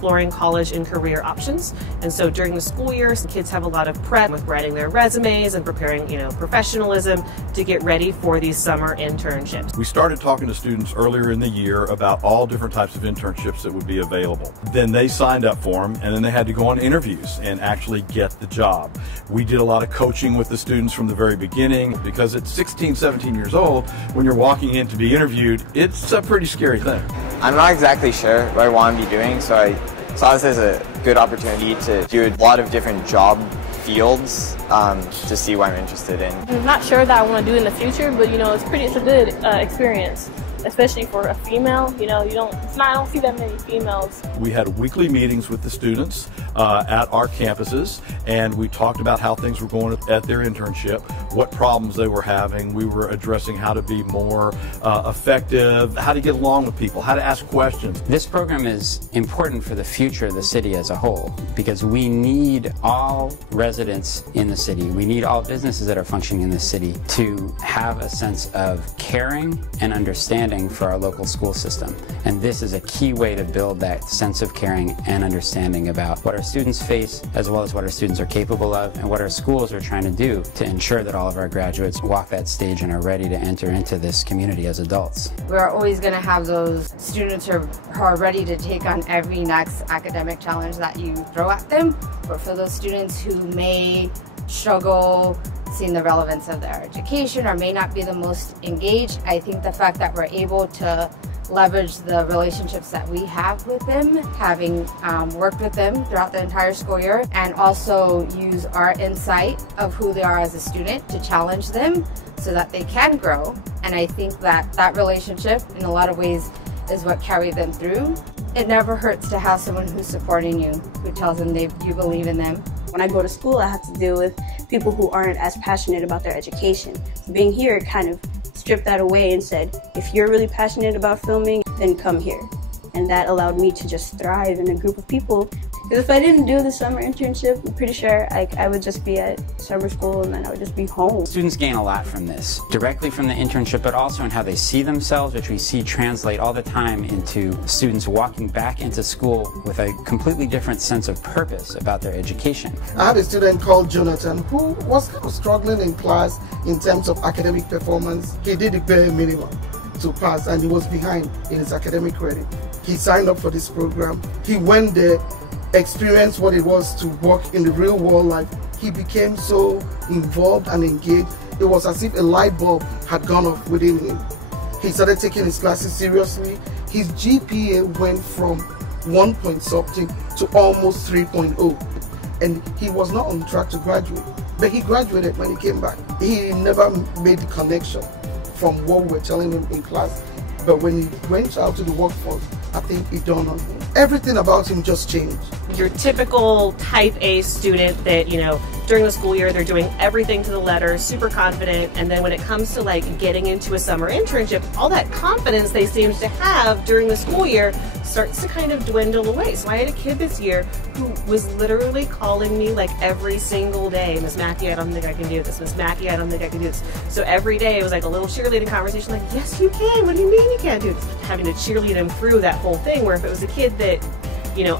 exploring college and career options. And so during the school year, kids have a lot of prep with writing their resumes and preparing, professionalism to get ready for these summer internships. We started talking to students earlier in the year about all different types of internships that would be available. Then they signed up for them, and then they had to go on interviews and actually get the job. We did a lot of coaching with the students from the very beginning, because at 16, 17 years old, when you're walking in to be interviewed, it's a pretty scary thing. I'm not exactly sure what I want to be doing, so I saw this as a good opportunity to do a lot of different job fields to see what I'm interested in. I'm not sure that I want to do in the future, but it's a good experience, especially for a female. I don't see that many females. We had weekly meetings with the students at our campuses, and we talked about how things were going at their internship, what problems they were having. We were addressing how to be more effective, how to get along with people, how to ask questions. This program is important for the future of the city as a whole, because we need all residents in the city, we need all businesses that are functioning in the city to have a sense of caring and understanding for our local school system. And this is a key way to build that sense of caring and understanding about what our students face, as well as what our students are capable of, and what our schools are trying to do to ensure that all of our graduates walk that stage and are ready to enter into this community as adults. We're always going to have those students who are ready to take on every next academic challenge that you throw at them, but for those students who may struggle seeing the relevance of their education or may not be the most engaged, I think the fact that we're able to leverage the relationships that we have with them, having worked with them throughout the entire school year, and also use our insight of who they are as a student to challenge them so that they can grow. And I think that that relationship in a lot of ways is what carried them through. It never hurts to have someone who's supporting you, who tells them you believe in them. When I go to school, I have to deal with people who aren't as passionate about their education. So being here kind of stripped that away and said, if you're really passionate about filming, then come here. And that allowed me to just thrive in a group of people. Because if I didn't do the summer internship, I'm pretty sure I would just be at summer school and then I would just be home. Students gain a lot from this, directly from the internship, but also in how they see themselves, which we see translate all the time into students walking back into school with a completely different sense of purpose about their education. I had a student called Jonathan who was kind of struggling in class in terms of academic performance. He did the bare minimum to pass and he was behind in his academic credit. He signed up for this program. He went there, experienced what it was to work in the real world life. He became so involved and engaged. It was as if a light bulb had gone off within him. He started taking his classes seriously. His GPA went from 1 point something to almost 3.0. And he was not on track to graduate. But he graduated when he came back. He never made the connection from what we were telling him in class. But when he went out to the workforce, I think it dawned on him. Everything about him just changed. Your typical type A student that, during the school year, they're doing everything to the letter, super confident, and then when it comes to getting into a summer internship, all that confidence they seem to have during the school year starts to kind of dwindle away. So I had a kid this year who was literally calling me every single day, Miss Mackey, I don't think I can do this. Miss Mackey, I don't think I can do this. So every day it was like a little cheerleading conversation, yes you can, what do you mean you can't do this? Having to cheerlead him through that whole thing, where if it was a kid that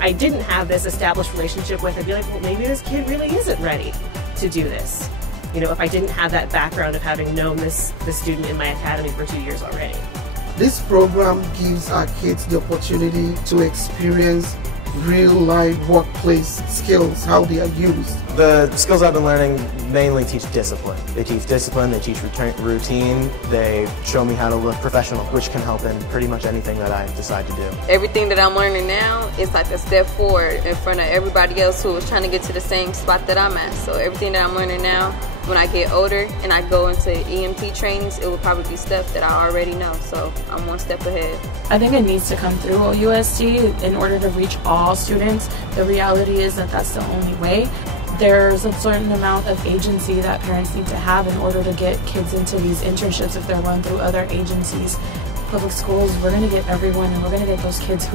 I didn't have this established relationship with, I'd be like, well, maybe this kid really isn't ready to do this. If I didn't have that background of having known this student in my academy for 2 years already. This program gives our kids the opportunity to experience real-life workplace skills, how they are used. The skills I've been learning mainly teach discipline. They teach discipline, they teach routine, they show me how to look professional, which can help in pretty much anything that I decide to do. Everything that I'm learning now is like a step forward in front of everybody else who is trying to get to the same spot that I'm at. So everything that I'm learning now, when I get older and I go into EMT trainings, it will probably be stuff that I already know. So I'm one step ahead. I think it needs to come through OUSD in order to reach all students. The reality is that that's the only way. There's a certain amount of agency that parents need to have in order to get kids into these internships if they're run through other agencies. Public schools, we're going to get everyone, and we're going to get those kids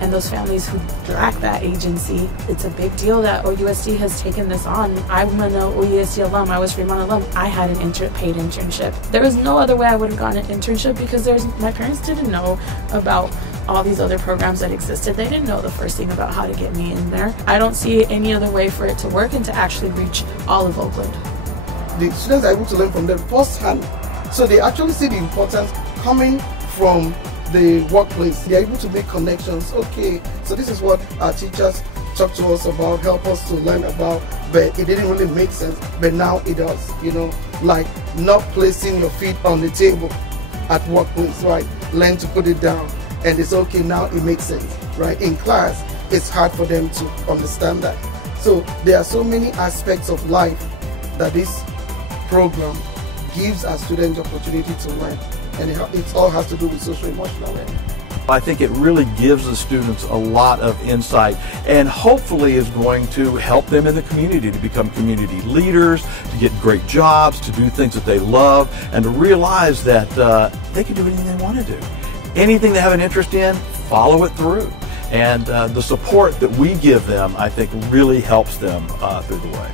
and those families who lack that agency. It's a big deal that OUSD has taken this on. I'm an OUSD alum, I was Fremont alum. I had an paid internship. There was no other way I would have gotten an internship because my parents didn't know about all these other programs that existed, they didn't know the first thing about how to get me in there. I don't see any other way for it to work and to actually reach all of Oakland. The students are able to learn from them firsthand. So they actually see the importance coming from the workplace. They're able to make connections. Okay, so this is what our teachers talk to us about, help us to learn about, but it didn't really make sense, but now it does, you know, like not placing your feet on the table at workplace, right? Learn to put it down, and it's okay, now it makes sense, right? In class, it's hard for them to understand that. So there are so many aspects of life that this program gives our students the opportunity to learn, and it all has to do with social-emotional learning. I think it really gives the students a lot of insight and hopefully is going to help them in the community to become community leaders, to get great jobs, to do things that they love, and to realize that they can do anything they want to do. Anything they have an interest in, follow it through. And the support that we give them, I think, really helps them through the way.